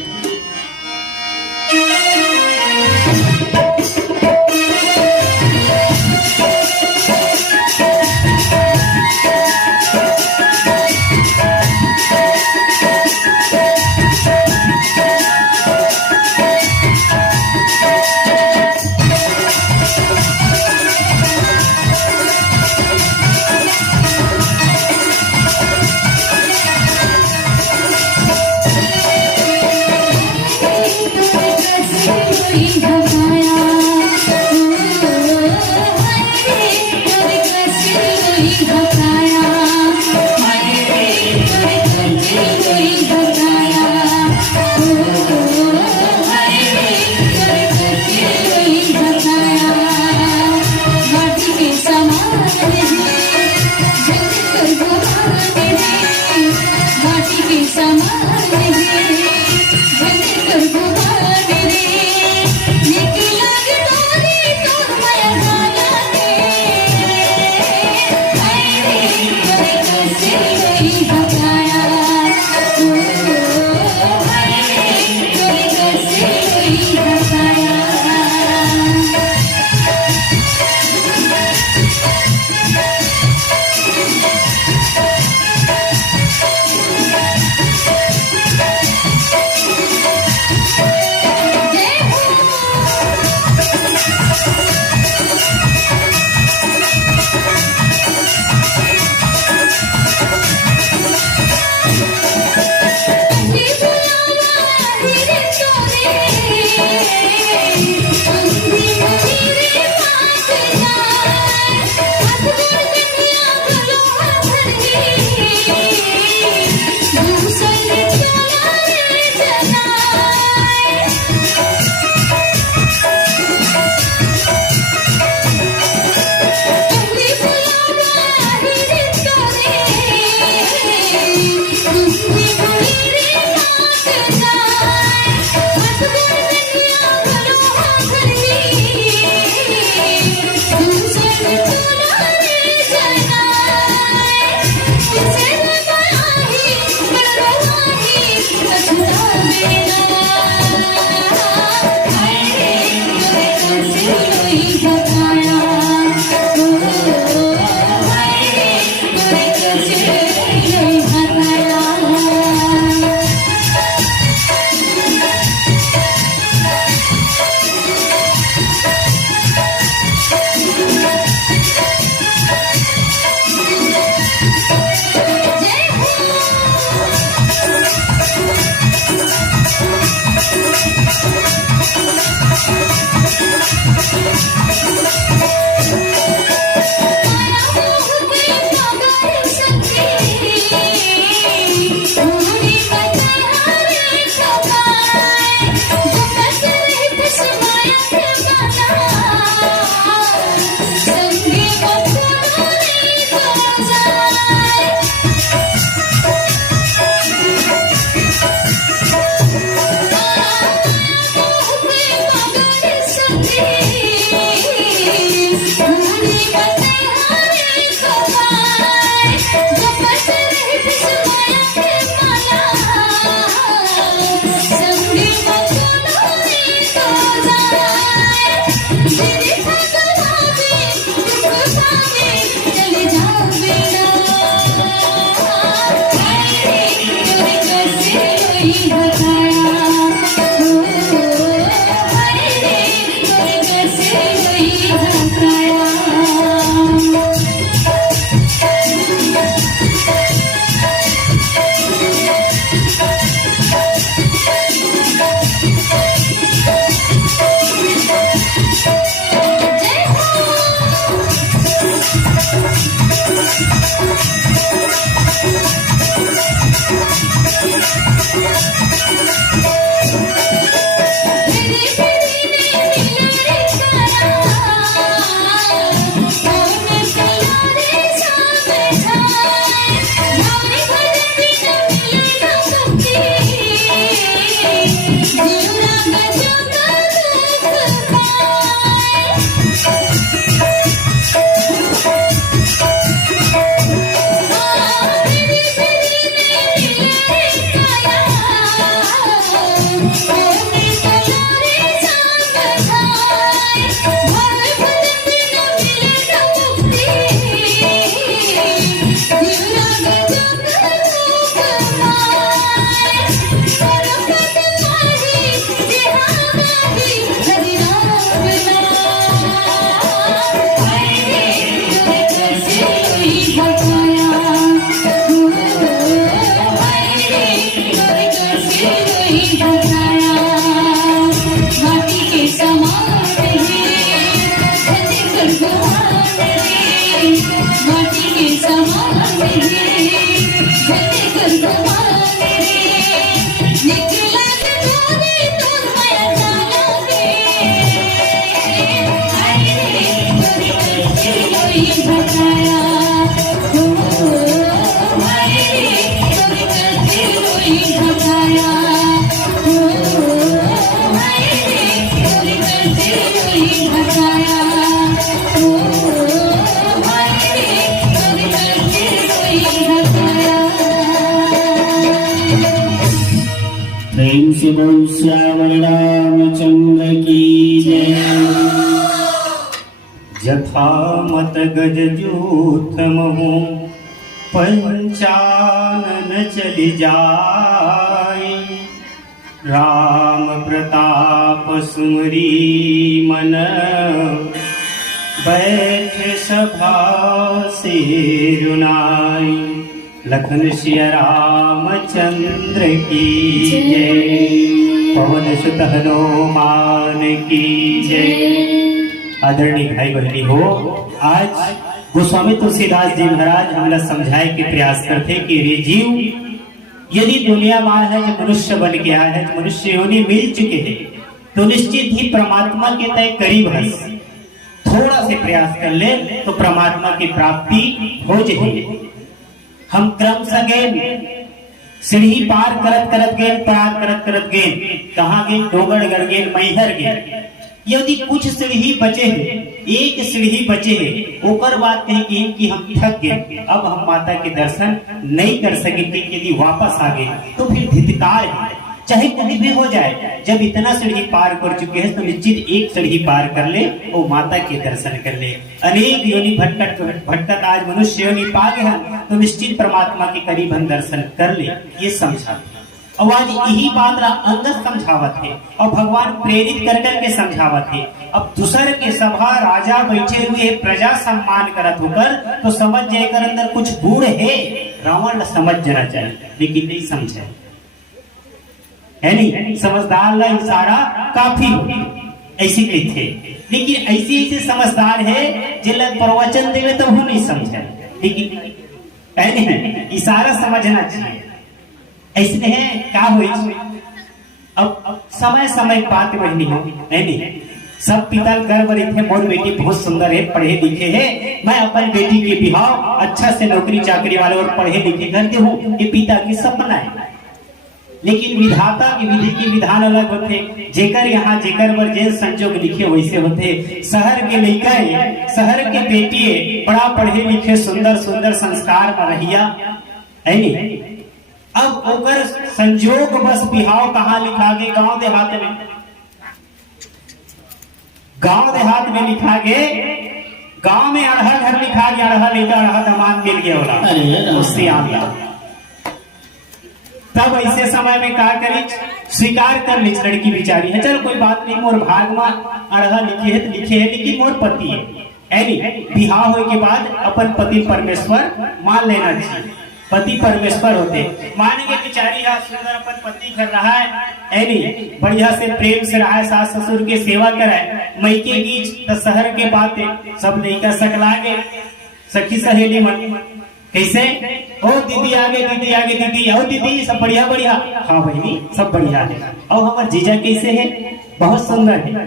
प्रेम से बोल श्याम रामचंद्र की जय। यथा मत गज जूथ महु पंचानन चली जाए, राम प्रताप सुमरी मन बैठ सभा से रुनाई। लखन सिया रामचंद्र की जय, पवन सुत हनुमान की जय। आदरणीय भाई बहनी हो, आज गोस्वामी तुलसीदास जी महाराज हमला समझाए के प्रयास करते कि रे जीव, यदि दुनिया में है जो मनुष्य बन गया है, जो मनुष्य योनि मिल चुके हैं, तो निश्चित ही परमात्मा के तय करीब है। थोड़ा से प्रयास कर ले तो परमात्मा की प्राप्ति हो जाएगी। हम क्रम से गए सीढ़ी पार करत करत गए, पार करत करत गए, कहाँ गए? डोंगरगढ़ गए, मैहर गए। यदि कुछ सीढ़ी बचे हैं, एक सीढ़ी बचे हैं, ओकर बात कहेंगे कि हम थक गए, अब हम माता के दर्शन नहीं कर सकेंगे। यदि वापस आ गए तो फिर धिक्कार है, चाहे कहीं भी हो जाए। जब इतना सीढ़ी पार कर चुके हैं तो निश्चित एक सीढ़ी पार कर ले और माता के दर्शन कर ले। अनेक योनि भटकत भटकत आज मनुष्य योनि पा गए हैं, तो निश्चित परमात्मा के करीब हम दर्शन कर ले, ये समझा। और आज यही बात अंगद समझावत है और भगवान प्रेरित कर करके समझावत है। अब दूसर के सभा राजा बैठे हुए प्रजा सम्मान करत होकर तो समझ जाए कर अंदर कुछ गुण है, रावण समझ जाना चाहिए, लेकिन नहीं समझे है। नहीं समझदार ला इशारा काफी ऐसी कहते, लेकिन ऐसे ऐसे समझदार है जिला प्रवचन देवे तो वो नहीं समझे, लेकिन है इशारा समझना चाहिए। ऐसे है क्या हुई? अब समय समय बात बहनी हो, नहीं सब पिता कर बड़े थे, मोर बेटी बहुत सुंदर है, पढ़े लिखे है, मैं अपन बेटी के बिहाव अच्छा से नौकरी चाकरी वाले और पढ़े लिखे करते हूँ, ये पिता की सपना है। लेकिन विधाता की विधि की विधान अलग होते, जेकर यहाँ जेकर पर जे संजोग लिखे वैसे होते। शहर के लड़का है, शहर के बेटी है, बड़ा पढ़े लिखे सुंदर सुंदर संस्कार में रहिया है नहीं। अब ओकर संजोग बस बिहाव कहाँ लिखा गए? गांव देहात में, गांव देहात में लिखा गए, गांव में अढ़ा घर लिखा गया, अढ़ा लेकर अढ़ा दमान मिल गया होला, उससे आ गया। तब ऐसे समय में क्या करी? स्वीकार कर ली लड़की बिचारी है, चल कोई बात नहीं, मोर भाग में अढ़ा लिखे है तो लिखे है, लेकिन मोर पति है। बिहाव होने के बाद अपन पति परमेश्वर मान लेना चाहिए, पति परमेश्वर होते। मानेंगे बेचारी सुंदर अपन पति कर रहा है, बढ़िया से प्रेम से रहा है, सास ससुर के सेवा कराए, मई के बीच तो शहर के बातें सब लड़का सकला गए, सखी सहेली मन कैसे? ओ दीदी आगे, दीदी आगे, दीदी आओ दीदी, सब बढ़िया बढ़िया। हाँ बहनी सब बढ़िया है। और हमारे जीजा कैसे है? बहुत सुंदर है,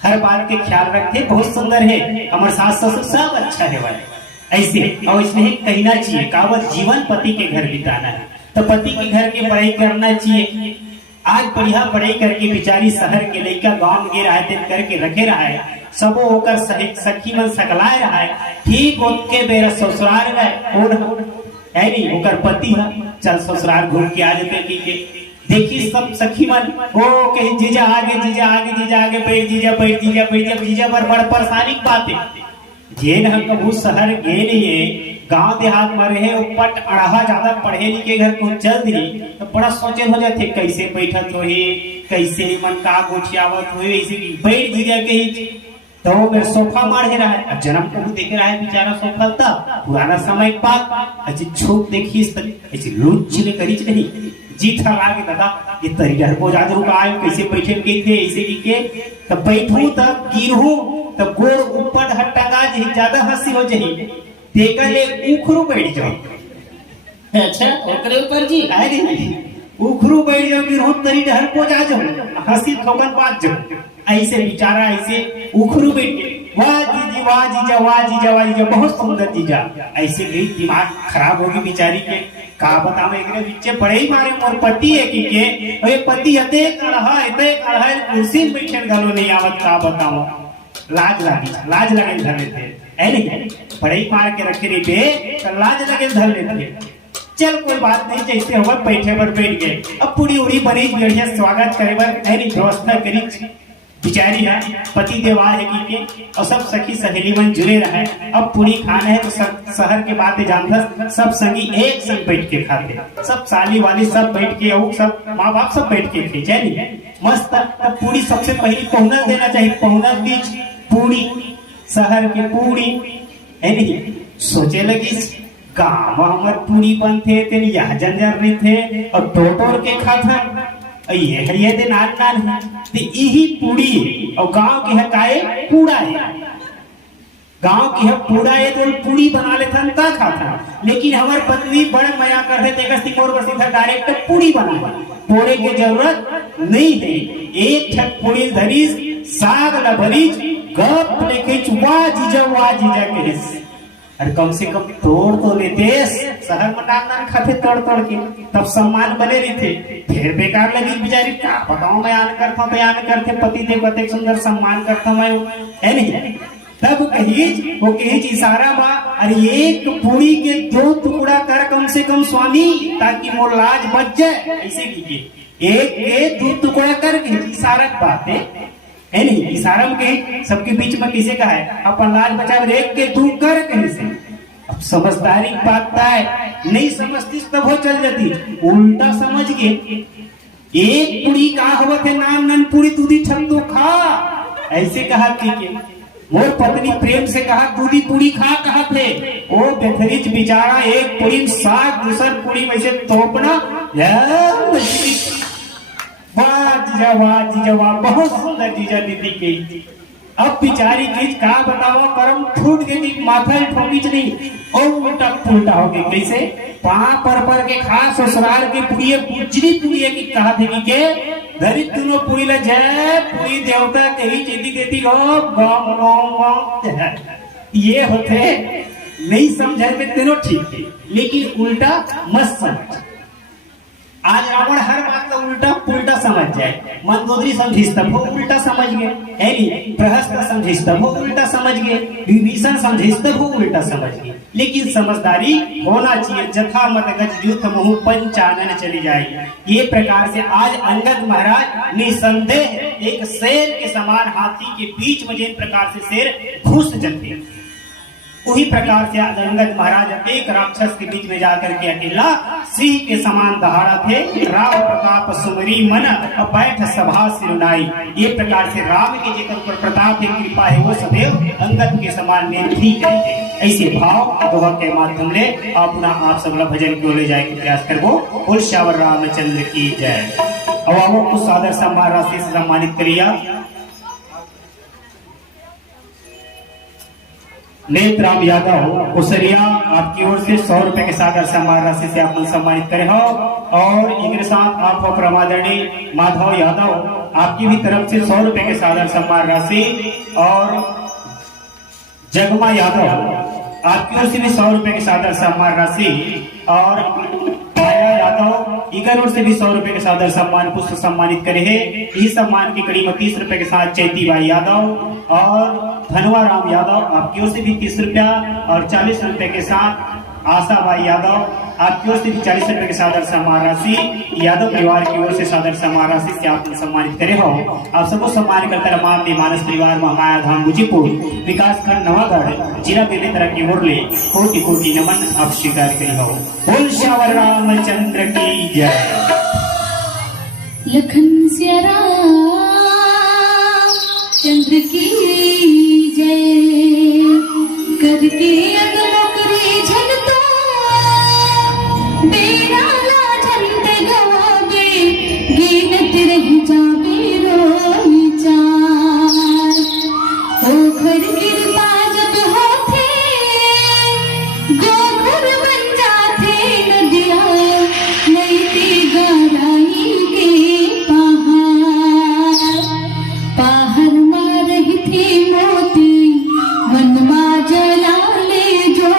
हर बात के ख्याल रखते, बहुत सुंदर है, हमारे सास ससुर सब अच्छा है वाले ऐसे। और इसमें कहना चाहिए कावत जीवन पति के घर बिताना है, तो पति के घर की पढ़ाई करना चाहिए। आज बढ़िया पढ़ाई करके बेचारी शहर के लड़का गांव में रहा है, करके रखे रहा है, सबो होकर सखी मन सकलाए रहा है, ठीक उसके बेरा ससुराल गए और है नहीं होकर पति है, चल ससुराल घूम के आ जाते की देखी सब सखी मन ओ कहीं जीजा आगे, जीजा आगे, जीजा आगे, बैठ जीजा, बैठ जीजा, बैठ जीजा, जीजा पर बड़ परेशानी की बात है। जेन हम कबू शहर गए नहीं है, गांव देहात में रहे, पट अढ़ा ज्यादा पढ़े लिखे घर को चल दी तो बड़ा सोचे हो जाते, कैसे बैठत हो, कैसे मन का गोठियावत हो, ऐसे बैठ जीजा के ही तो मेरे सोफा मार रहा है। अब जन्म को देख रहा है बेचारा सोफा था पुराना समय पाक अच्छी छूट देखी ऐसी लूट छिले करीच नहीं जीत हरा के दादा ये तरीका को जादू रुका आए कैसे बैठे के थे ऐसे की के तब बैठू तब गिरहू तब गोड़ ऊपर हटगा जही ज्यादा हंसी हो जही देखा ले उखरू बैठ जाओ। अच्छा ओकरे ऊपर जी अरे उखरू बैठ जाओ गिरहू तरी ढल को जा जाओ हंसी ठोकर बात जाओ ऐसे बेचारा ऐसे उखरू बैठ के वाह जीजी वाह जीजा वाह जीजा वाह जीजा बहुत सुंदर जीजा ऐसे गई दिमाग खराब होगी बेचारी के का बताओ एकरे बीचे बड़े ही मारे मोर पति है कि के ओए पति हते कढ़ा कुर्सी में बैठे गलो नहीं आवत का बताओ लाज लगे धर लेते ऐ नहीं बड़े ही मार के रखे रे बे तो लाज लगे धर लेते चल कोई बात नहीं, जैसे होगा बैठे पर बैठ गए। अब पूरी उड़ी बनी बढ़िया स्वागत करे बर नहीं व्यवस्था करी बिचारी है पति देवा है की के और सब सखी सहेली मन जुड़े रहे। अब पूरी खाना है तो सब शहर के बातें जानता, सब संगी एक संग बैठ के खाते, सब साली वाली सब बैठ के और सब माँ बाप सब बैठ के खींचे नहीं मस्त। तब पूरी सबसे पहले पहुना देना चाहिए, पहुना बीच पूरी शहर के पूरी है नहीं। सोचे लगी गाँव हमार पूरी बनते तेन यह जंजर नहीं थे और टोटोर के खाता ये दे नान नान तो यही पूरी और गांव की है काए पूड़ा है, गांव की है पूड़ा है तो पूरी बना लेता ता खाता। लेकिन हमार पत्नी बड़ा मजा कर रहे थे सिकोर बसी था डायरेक्ट पूरी बना पोड़े की जरूरत नहीं है। एक छत पूरी धरी साग न भरी गप लेके वाह जीजा के अरे कम से कम तोड़ तो लेते शहर में नान खाते तोड़ के तब सम्मान बने रही थे। फिर बेकार लगी बेचारी क्या बताऊं बयान करते पति देव कते सुंदर सम्मान करता मैं है नहीं। तब कहीज इशारा बा अरे एक पूरी के 2 टुकड़ा कर कम से कम स्वामी ताकि मोर लाज बच जाए। ऐसे कीजिए एक के 2 टुकड़ा करके इशारा बात है नहीं। इशारा में कहीं सबके बीच में किसे का है अपन लाज बचावे एक के 2 कर कहीं से। अब समझदारी बात है नहीं समझती तब हो चल जाती उल्टा समझ के एक पूरी कहा हुआ थे नान पूरी दूधी ठंडो खा ऐसे कहा कि मोर पत्नी प्रेम से कहा दूधी पूरी खा कहा थे ओ बेथरीज बेचारा एक पूरी साग दूसर पूरी वैसे तोपना वाह जीजा बहुत सुंदर जीजा दीदी की। अब बिचारी की का बताओ करम फूट गई माथा ठोकीच नहीं और उल्टा पुल्टा हो गई कैसे पा पर के खास ससुराल के पुड़िए गुजरी पुड़िए की कहा थे कि के धरी दोनों पुड़ी ले जय पूरी देवता के ही चीती देती हो ये होते नहीं समझे में तीनों ठीक थे लेकिन उल्टा मत समझ। आज रावण हर बात का उल्टा पुल्टा समझ जाए। मंदोदरी समझिस तब वो उल्टा समझ गए है नहीं, प्रहस्त समझिस तब वो उल्टा समझ गए, विभीषण समझिस तब वो उल्टा समझ गए। लेकिन समझदारी होना चाहिए। जथा मत गज युद्ध महु पंचानन चली जाए। ये प्रकार से आज अंगद महाराज निसंदेह एक शेर के समान हाथी के बीच में जिन प्रकार से शेर घुस जाते उही प्रकार से अंगद महाराज एक राक्षस के बीच में जाकर के अकेला सिंह के समान दहाड़ा थे। राम प्रताप सुमरी मन बैठ सभा सिरुनाई। ये प्रकार से राम के जेकर ऊपर प्रताप की कृपा है वो सदैव अंगद के समान में ठीक रहते। ऐसे भाव दोहा के माध्यम ले अपना आप सब भजन की ओर ले जाए के प्रयास करबो। बोल श्यावर रामचंद्र की जय। अब को सादर सम्मान राशि से सम्मानित करिया नेत्राम यादव उसरिया आपकी ओर से 100 रुपए के सादर सम्मान राशि से आपको सम्मानित करे हो। और इनके साथ आप प्रमादरणीय माधव यादव आपकी भी तरफ से 100 रुपए के सादर सम्मान राशि और जगमा यादव आपकी ओर से भी 100 रुपए के सादर सम्मान राशि और माया यादव इकर ओर से भी 100 रुपए के सादर सम्मान पुष्प सम्मानित करे है। इस सम्मान की कड़ी में 30 रुपए के साथ चैती भाई यादव और धनवा राम यादव आपकी ओर से भी 30 रुपया और 40 रुपए के साथ आशा भाई यादव आपकी ओर से भी 40 रुपए के सादर सम्मान राशि यादव परिवार की ओर से सादर सम्मान राशि से आपको सम्मानित करे हो। आप सबको सम्मान करता रमाम मानस परिवार महामाया धाम मुजीपुर विकास खंड नवागढ़ जिला बेमेतरा की ओर ले कोटि कोटि नमन आप स्वीकार करे हो। बोल श्यावर रामचंद्र की जय। लखन सिया राम चंद्र की जय। करके अगमों करी झलतो बेड़ा ला झलते गवाबे गिनत रह जाबे रोई चार। ओखर कृपा जब होते गोखर बन जाते नदिया नैती गहराई के पहाड़ मार रही थी मोती मन मा जला ले जो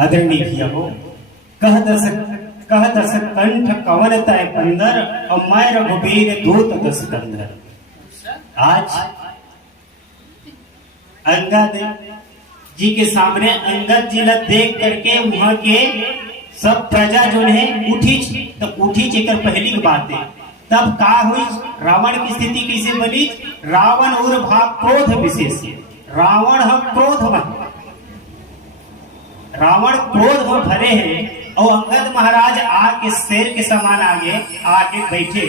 आदरणीय भैया हो, कह दस कंठ कवन तय कंदर और मैं रघुबीर दूत दस कंदर। आज अंगद जी के सामने अंगद जी ला देख करके वहां के सब प्रजा जो है उठी, तो उठी जेकर पहली की बात है। तब का हुई, रावण की स्थिति कैसे बनी? रावण और भाव क्रोध विशेष, रावण हम क्रोध में, रावण क्रोध में भरे हैं और अंगद महाराज आके शेर के समान आगे आके बैठे।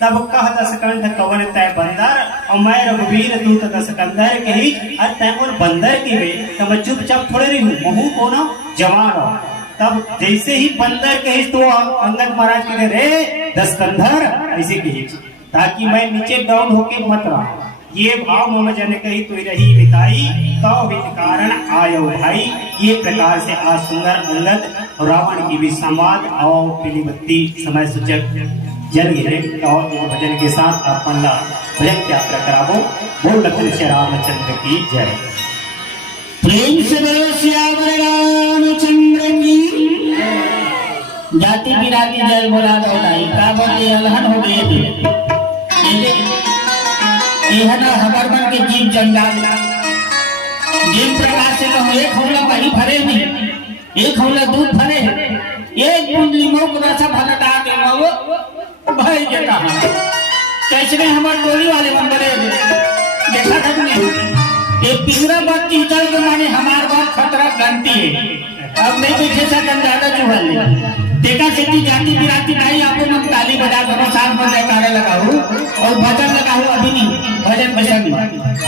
तब कह दस कंठ कवन तय बंदर और मैं रघुबीर दूत दस कंदर के ही तय और बंदर की वे तो मैं चुपचाप थोड़े रही हूँ, महू को ना जवान हो। तब जैसे ही बंदर कही तो अंगद महाराज कहे रे दस कंधर ऐसे कही, ताकि मैं नीचे डाउन होके मत रहा। ये भाव मम जन कही तो रही बिताई तो हित कारण आयो भाई। ये प्रकार से आज सुंदर अंगद और रावण की भी संवाद और पीली बत्ती समय सूचक जल गिरे और भजन के साथ अपन भजन की यात्रा करावो। बोल लखन श्री रामचंद्र की जय। प्रेम से बोलो श्यावर रामचंद्र की। जाति बिराती जय बोला दौड़ाई का बोले अलहन हो गए थे। यह ना हमार मन के जीव जंजाल जिन प्रकार से कहो एक हौला पानी भरे नहीं, एक हौला दूध भरे, एक बूंद लीमो को रसा भला डाल दे वो भाई के कहा कैसे हमार टोली वाले मन बने देखा था तुमने। एक पिंजरा बात की चल के माने हमार बात खतरा घंटी है। अब नहीं पीछे से ज्यादा चुहल देखा सेठी जाति बिराती नहीं आपको हम ताली बजा करो साथ में जयकारे लगाओ और भजन लगाओ। अभी नहीं भजन भजन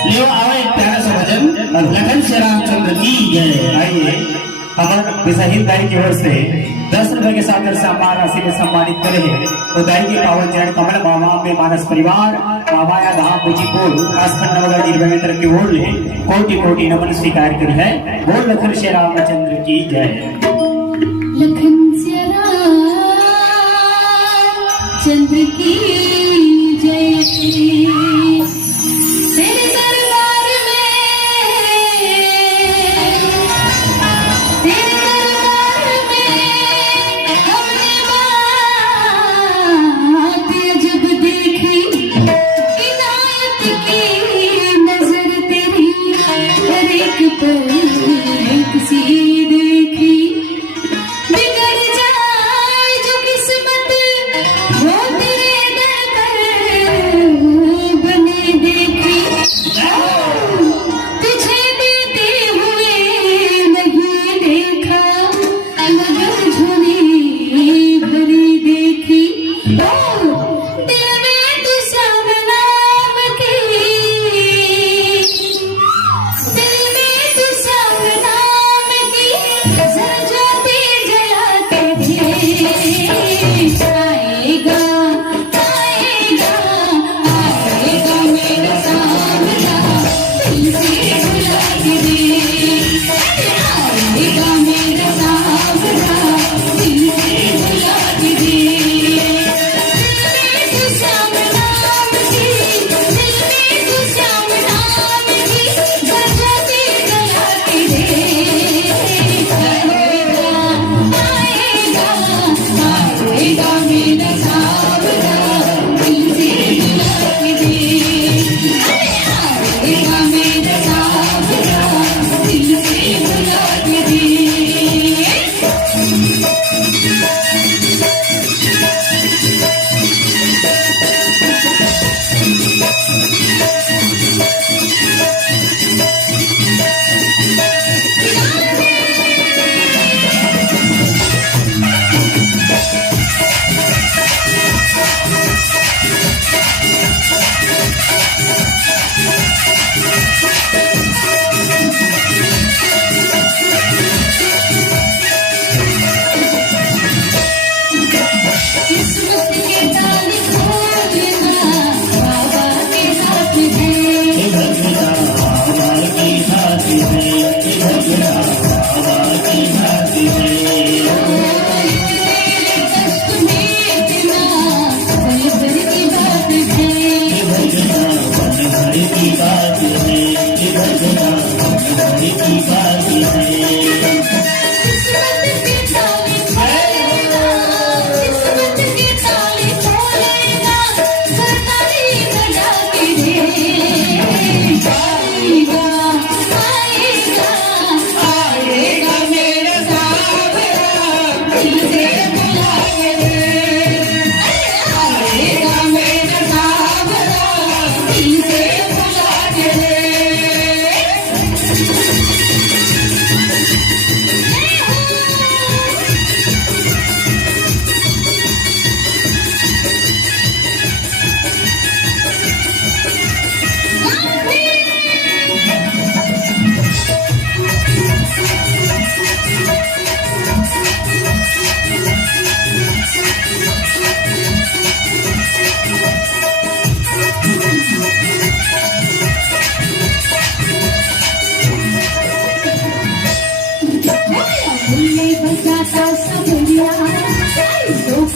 ले आओ एक प्यारा सा भजन लखन श्री रामचंद्र की जय। आइए हमारे विशहित दाई की ओर से 10 रुपए के सागर से हमारा राशि में सम्मानित करे हैं। तो दाई के पावन चरण कमल बाबा में मानस परिवार बाबाया धाम पूजीपुर कासखंड नगर निर्भय की ओर ले कोटि कोटि नमन स्वीकार करी है। बोल लखन श्री रामचंद्र की जय। लखन श्री राम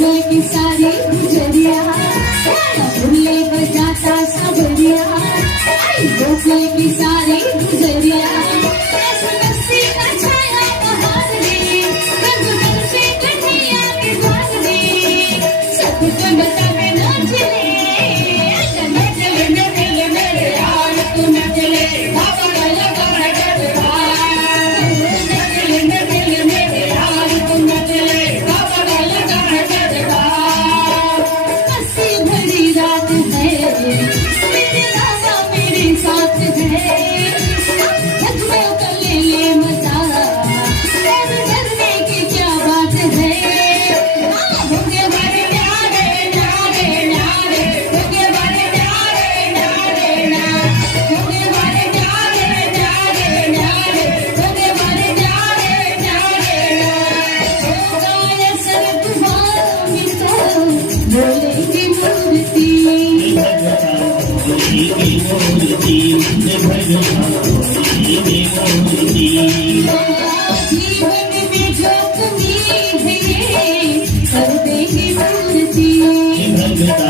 गोकुल की सारी गुजरिया भूले बजाता सबरिया आई गोकुल की सारी गुजरिया ऐसे मस्ती का छाया बहार रे रंग से कन्हैया के द्वार रे सब को बता के नाचले नचले नचले मेरे यार तू नचले बाबा लगा नचले नचले नचले मेरे यार तू नचले बाबा लगा नचले हंसी भरी रात है मेरे राजा मेरे साथ है झगड़ों का ले ले मजा डरने की क्या बात है होगे वाले न्यारे न्यारे न्यारे होगे वाले न्यारे न्यारे न्यारे होगे वाले न्यारे न्यारे न्यारे होगे वाले न्यारे न्यारे होगा ये सब तुम्हारा मित्र बोलेगी मूर्ति जीवन में जो कमी है कर देगी मूर्ति भगता